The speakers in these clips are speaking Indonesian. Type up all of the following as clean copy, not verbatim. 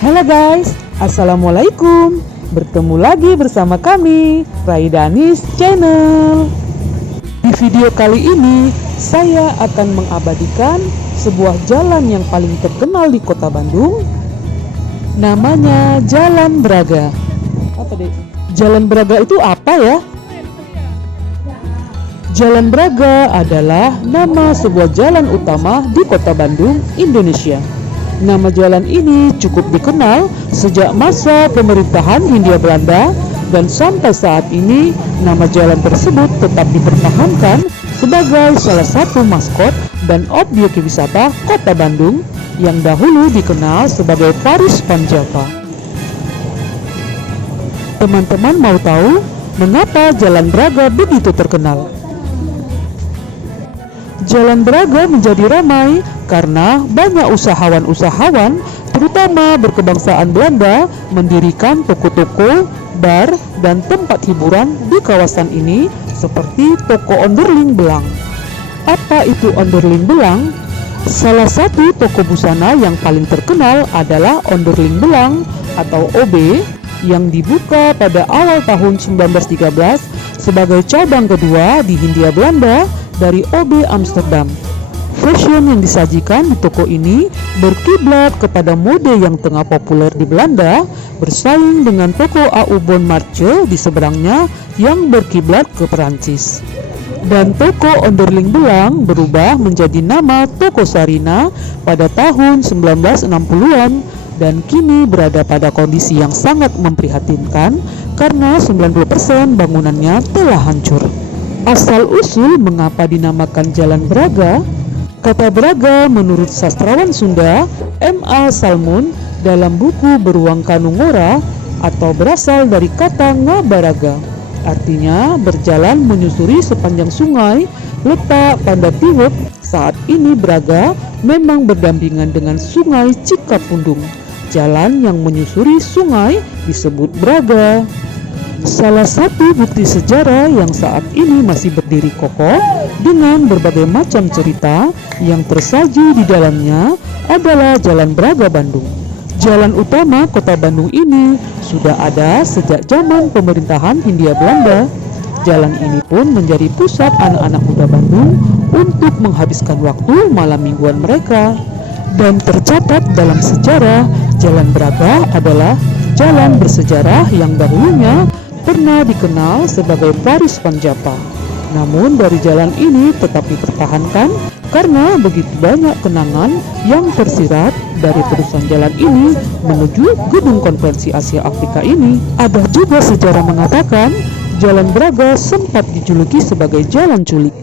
Halo guys, Assalamualaikum. Bertemu lagi bersama kami, Raidanis Channel. Di video kali ini, saya akan mengabadikan sebuah jalan yang paling terkenal di kota Bandung. Namanya Jalan Braga. Apa deh? Jalan Braga itu apa ya? Jalan Braga adalah nama sebuah jalan utama di kota Bandung, Indonesia. Nama jalan ini cukup dikenal sejak masa pemerintahan Hindia Belanda dan sampai saat ini nama jalan tersebut tetap dipertahankan sebagai salah satu maskot dan objek wisata kota Bandung yang dahulu dikenal sebagai Paris Van Java. Teman-teman mau tahu mengapa Jalan Braga begitu terkenal? Jalan Braga menjadi ramai karena banyak usahawan-usahawan terutama berkebangsaan Belanda mendirikan toko-toko, bar, dan tempat hiburan di kawasan ini seperti toko onderling Belang. Apa itu onderling Belang? Salah satu toko busana yang paling terkenal adalah Onderling Belang atau OB yang dibuka pada awal tahun 1913 sebagai cabang kedua di Hindia Belanda dari OB Amsterdam. Fashion yang disajikan di toko ini berkiblat kepada mode yang tengah populer di Belanda, bersaing dengan toko AU Bon Marché di seberangnya yang berkiblat ke Perancis. Dan toko Onderling Belang berubah menjadi nama Toko Sarina pada tahun 1960-an dan kini berada pada kondisi yang sangat memprihatinkan karena 90% bangunannya telah hancur. Asal-usul mengapa dinamakan Jalan Braga? Kata Braga menurut sastrawan Sunda M.A. Salmon dalam buku Beruang Kanungora atau berasal dari kata ngabaraga. Artinya berjalan menyusuri sepanjang sungai letak pada Tiwek. Saat ini Braga memang berdampingan dengan sungai Cikapundung. Jalan yang menyusuri sungai disebut Braga. Salah satu bukti sejarah yang saat ini masih berdiri kokoh dengan berbagai macam cerita yang tersaji di dalamnya adalah Jalan Braga Bandung. Jalan utama kota Bandung ini sudah ada sejak zaman pemerintahan Hindia Belanda. Jalan ini pun menjadi pusat anak-anak muda Bandung untuk menghabiskan waktu malam mingguan mereka. Dan tercatat dalam sejarah, Jalan Braga adalah jalan bersejarah yang dahulunya pernah dikenal sebagai Paris Van Java. Namun dari jalan ini tetap dipertahankan karena begitu banyak kenangan yang tersirat dari terusan jalan ini menuju Gedung Konferensi Asia Afrika ini. Ada juga sejarah mengatakan Jalan Braga sempat dijuluki sebagai jalan culik,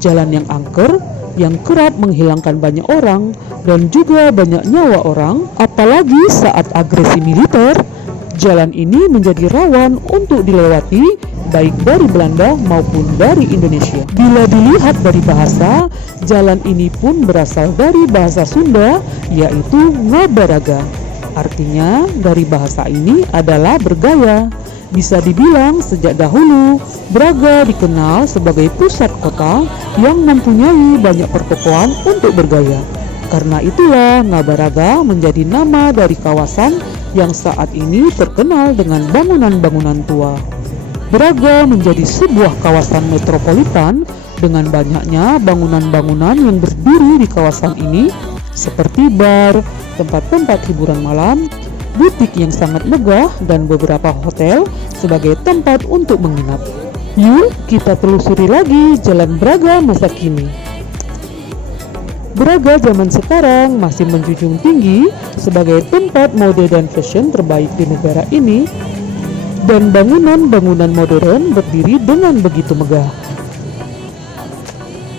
jalan yang angker, yang kerap menghilangkan banyak orang dan juga banyak nyawa orang, apalagi saat agresi militer. Jalan ini menjadi rawan untuk dilewati baik dari Belanda maupun dari Indonesia. Bila dilihat dari bahasa, jalan ini pun berasal dari bahasa Sunda yaitu ngabaraga. Artinya dari bahasa ini adalah bergaya. Bisa dibilang sejak dahulu Braga dikenal sebagai pusat kota yang mempunyai banyak pertokoan untuk bergaya. Karena itulah Ngabaraga menjadi nama dari kawasan yang saat ini terkenal dengan bangunan-bangunan tua. Braga menjadi sebuah kawasan metropolitan dengan banyaknya bangunan-bangunan yang berdiri di kawasan ini seperti bar, tempat-tempat hiburan malam, butik yang sangat megah, dan beberapa hotel sebagai tempat untuk menginap. Yuk kita telusuri lagi Jalan Braga masa kini. Braga zaman sekarang masih menjunjung tinggi sebagai tempat mode dan fashion terbaik di negara ini, dan bangunan-bangunan modern berdiri dengan begitu megah.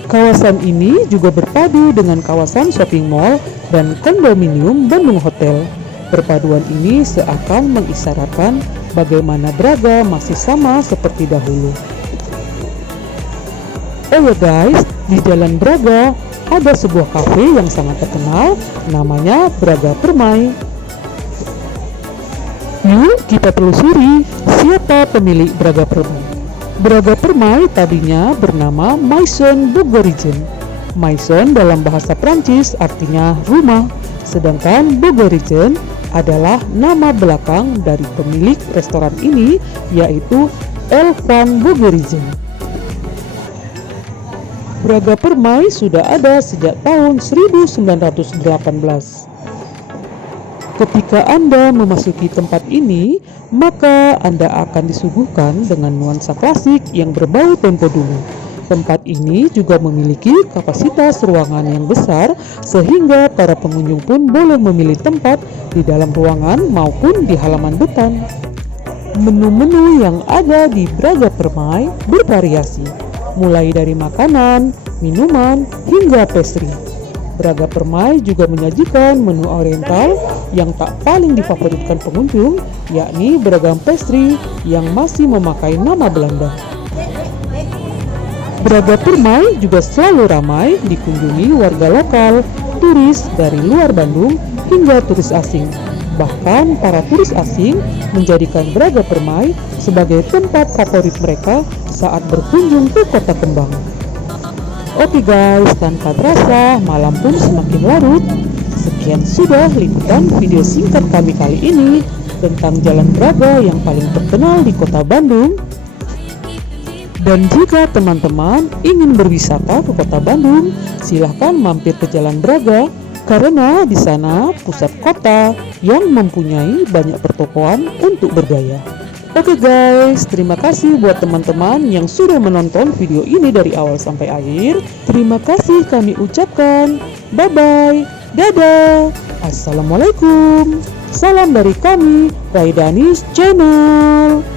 Kawasan ini juga berpadu dengan kawasan shopping mall dan kondominium Bandung Hotel. Perpaduan ini seakan mengisyaratkan bagaimana Braga masih sama seperti dahulu. Oh ya guys, di Jalan Braga ada sebuah kafe yang sangat terkenal, namanya Braga Permai. Yuk kita telusuri siapa pemilik Braga Permai. Braga Permai tadinya bernama Maison Bugorijen. Maison dalam bahasa Prancis artinya rumah, sedangkan Bugorijen adalah nama belakang dari pemilik restoran ini, yaitu Elvan Bogerizin. Braga Permai sudah ada sejak tahun 1918. Ketika Anda memasuki tempat ini, maka Anda akan disuguhkan dengan nuansa klasik yang berbau tempo dulu. Tempat ini juga memiliki kapasitas ruangan yang besar sehingga para pengunjung pun boleh memilih tempat di dalam ruangan maupun di halaman depan. Menu-menu yang ada di Braga Permai bervariasi, mulai dari makanan, minuman, hingga pastry. Braga Permai juga menyajikan menu oriental yang tak paling difavoritkan pengunjung, yakni beragam pastry yang masih memakai nama Belanda. Braga Permai juga selalu ramai dikunjungi warga lokal, turis dari luar Bandung, hingga turis asing. Bahkan para turis asing menjadikan Braga Permai sebagai tempat favorit mereka saat berkunjung ke Kota Kembang. Oke guys, tanpa terasa malam pun semakin larut. Sekian sudah liputan video singkat kami kali ini tentang Jalan Braga yang paling terkenal di Kota Bandung. Dan jika teman-teman ingin berwisata ke Kota Bandung, silahkan mampir ke Jalan Braga karena di sana pusat kota yang mempunyai banyak pertokoan untuk bergaya. Oke guys, terima kasih buat teman-teman yang sudah menonton video ini dari awal sampai akhir. Terima kasih kami ucapkan. Bye-bye. Dadah. Assalamualaikum. Salam dari kami, Raidanis Channel.